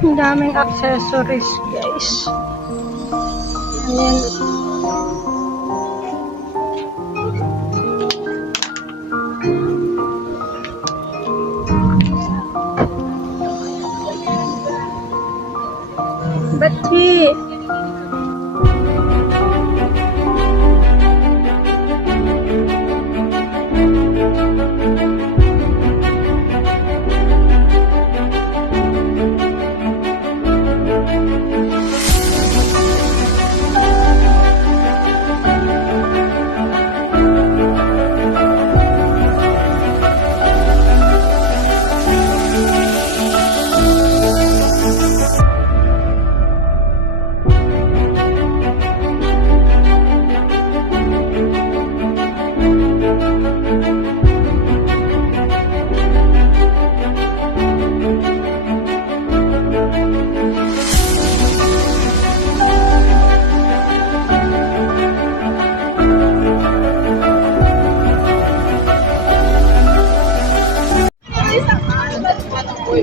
Ang daming accessories, guys. Ayan. Ba't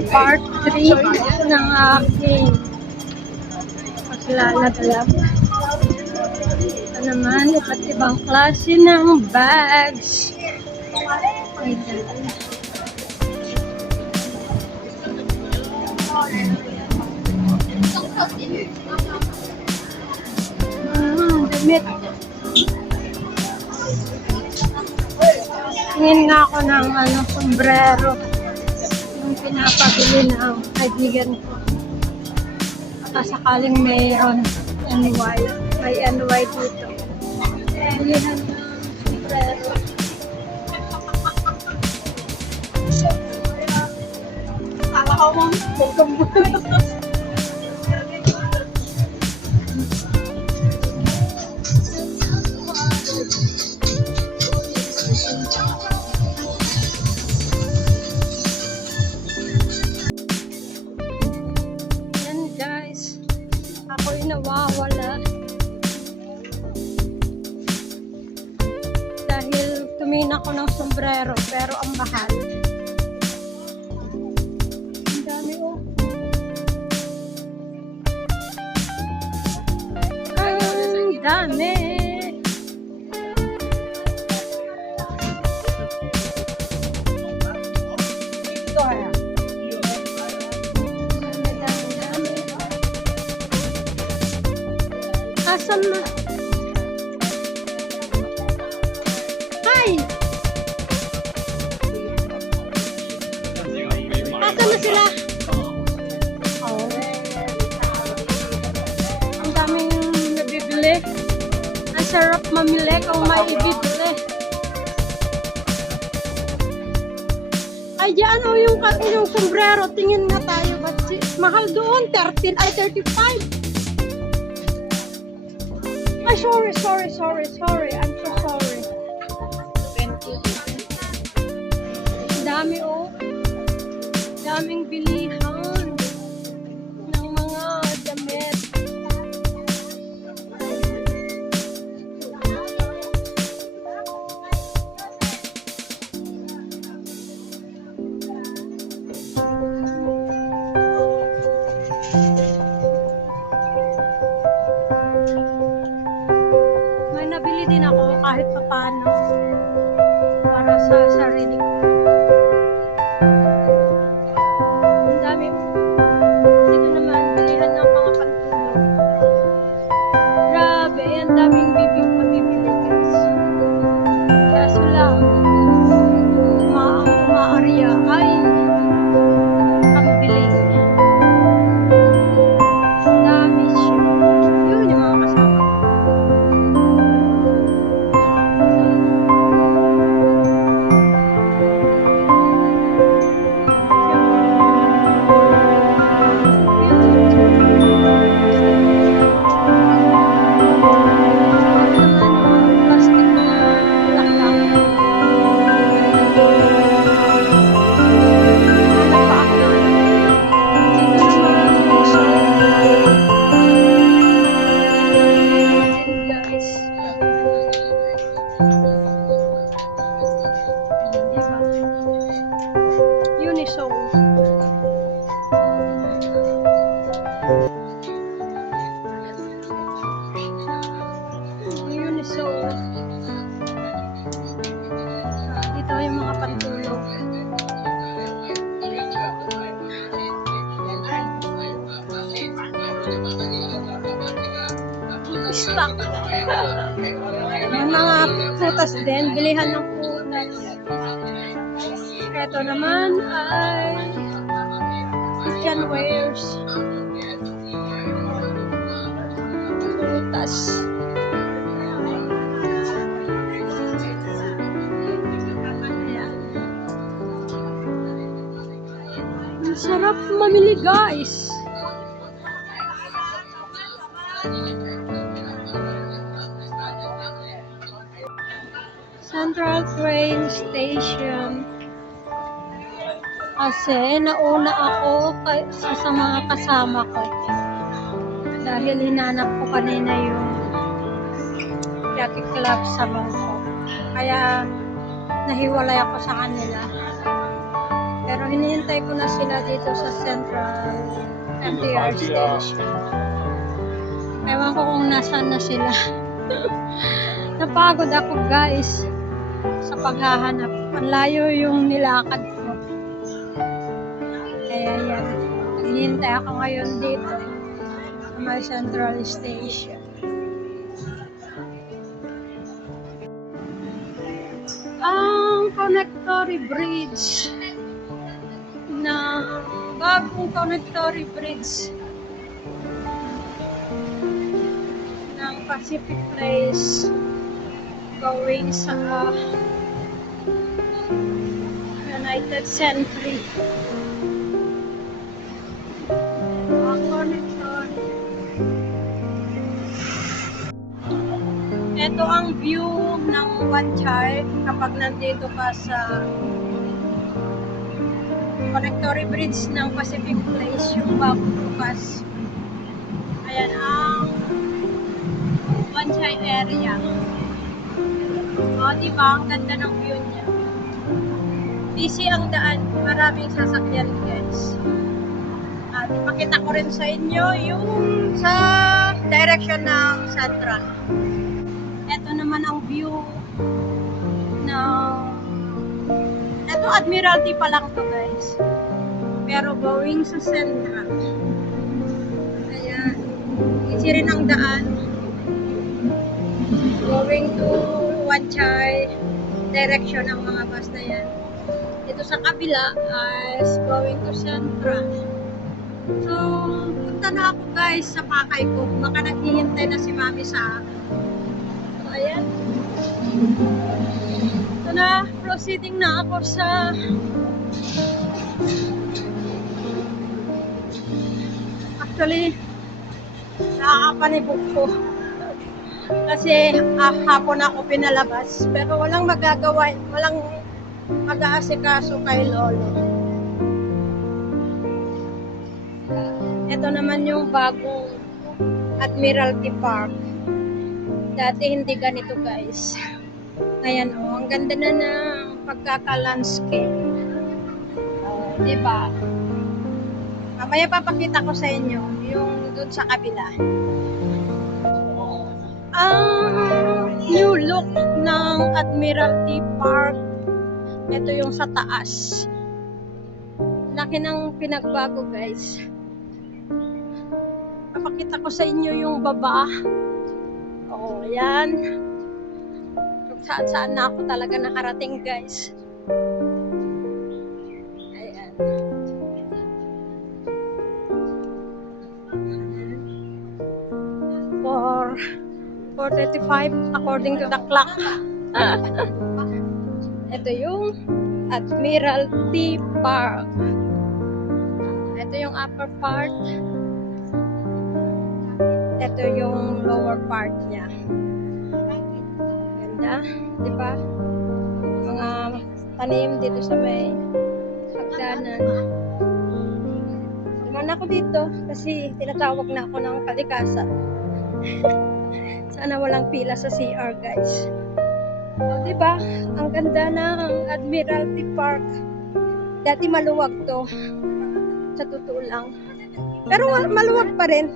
part 3 ng aking paglalagala. Ito naman, iba't ibang klase ng bags. Ayan. Damit. Tingin nga ako ng sombrero. Yung pinapabili ng kaibigan ko. Baka sakaling mayroon NY. May NY dito. Bilihan ng sombrero. Kala ko mong ako'y nawawala dahil tumingin ako ng sombrero pero ang mahal. Ang dami ang dami. Asan na? Hi! Asan na sila? Oh. Ang daming nabibili. Ang sarap mamili kung may ibibili. Ay, diyan yung sombrero. Tingin nga tayo. Mahal doon. 13 ay 35. Ay, sorry. I'm so sorry. Dami daming bilihan ng mga damit. Nabili din ako kahit paano para sa sarili ko. Ang Yun, so, dito yung mga pantulog. Stock. May mga prutas din, bilihan ng prutas. Ito naman ay kitchen wares. Prutas. Ayan. Ang sarap mamili, guys. Central Train Station. Kasi nauna ako sa mga kasama ko. Dahil hinanap ko kanina yung Jockey Club sa bangko. Kaya nahiwalay ako sa kanila. Pero hinihintay ko na sila dito sa Central MTR Station. Ewan ko kung nasaan na sila. Napagod ako, guys, sa paghahanap. Ang layo yung nilakad ko. Kaya yan. Hinihintay ako ngayon dito sa may Central Station. Ang Connectory Bridge na bagong Connectory Bridge ng Pacific Place going sa United Century. Ito ang view ng Wan Chai kapag nandito ka sa Connectory Bridge ng Pacific Place, yung bago bukas. Ayan ang Wan Chai area. O, diba? Ang ganda ng view niya. Busy ang daan. Maraming sasakyan, guys. At ipakita ko rin sa inyo yung sa direction ng Central. Ito naman ang view ng... Ito, Admiralty pa lang to, guys. Pero going sa Central. Ayan. Easy rin ang daan. Going to Wan Chai direction ng mga bus na yan. Dito sa kabila is going to Central. So, punta na ako, guys, sa pakay ko. Baka naghihintay na si Mami sa akin. So, ayan. Ito na, proceeding na ako sa actually nakakapanibok ko. Kasi hapon ako pinalabas, pero walang magagawa, walang mag-aasikaso kay Lolo. Ito naman yung bagong Admiralty Park. Dati hindi ganito, guys. Ayan, oh, ang ganda na ng pagkaka-landscape. Oh, diba? Mamaya papakita ko sa inyo yung dun sa kabila. Ang new look ng Admiralty Park, ito yung sa taas. Laki ng pinagbago, guys. Papakita ko sa inyo yung baba. Oh, yan. Kung saan-saan na ako talaga nakarating, guys. Ayan. For 4:35 according to the clock. Ito yung Admiralty Park. Ito yung upper part. Ito yung lower part niya. Ganda, di ba? Mga tanim dito sa may hagdanan. Naman ako dito kasi tinatawag na ako ng kalikasan. Sana walang pila sa CR, guys. O, diba? Ang ganda ng Admiralty Park. Dati maluwag to. Sa totoo lang. Pero maluwag pa rin.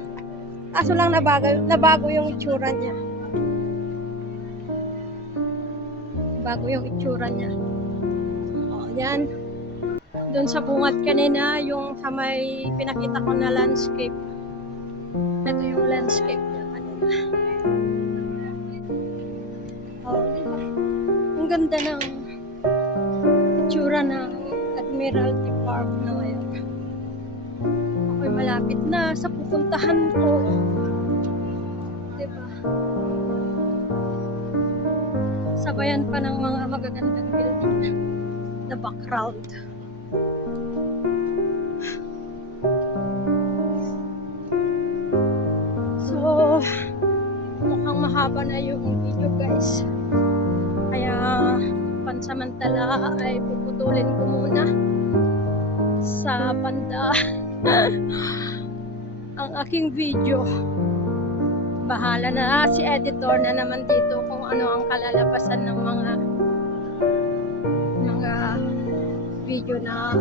Kaso lang nabago yung itsura niya. Bago yung itsura niya. O, yan. Doon sa bungad kanina, yung sa may pinakita ko na landscape. Ito yung landscape niya kanina. O, diba? Ang ganda ng itsura ng Admiralty Park na ngayon. Ako'y malapit na sa pupuntahan ko. Diba? Sabayan pa ng mga magagandang building. The background. So, mukhang mahaba na yung video guys. Kaya, pansamantala ay puputulin ko muna sa banda ang aking video. Bahala na si editor na naman dito kung ano ang kalalabasan ng mga video na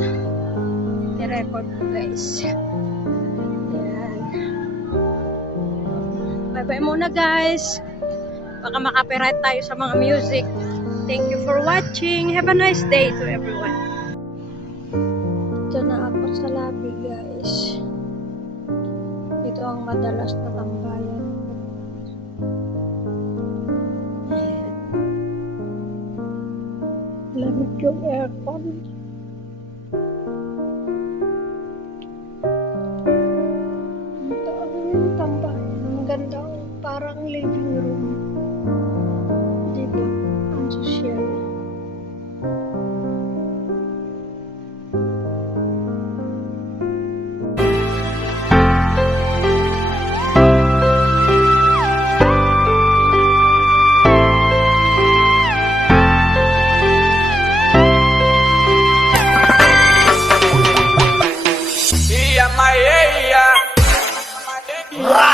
i-record ko guys. Ayan. Bye bye muna guys. Baka makapiright tayo sa mga music. Thank you for watching. Have a nice day to everyone. Ito na ako sa lobby guys. Ito ang madalas na tambayan ko. Ayan. Lamig yung aircon. Ito ang tambayan. Ang ganda. Parang living room. Diba? Ang social. Ia,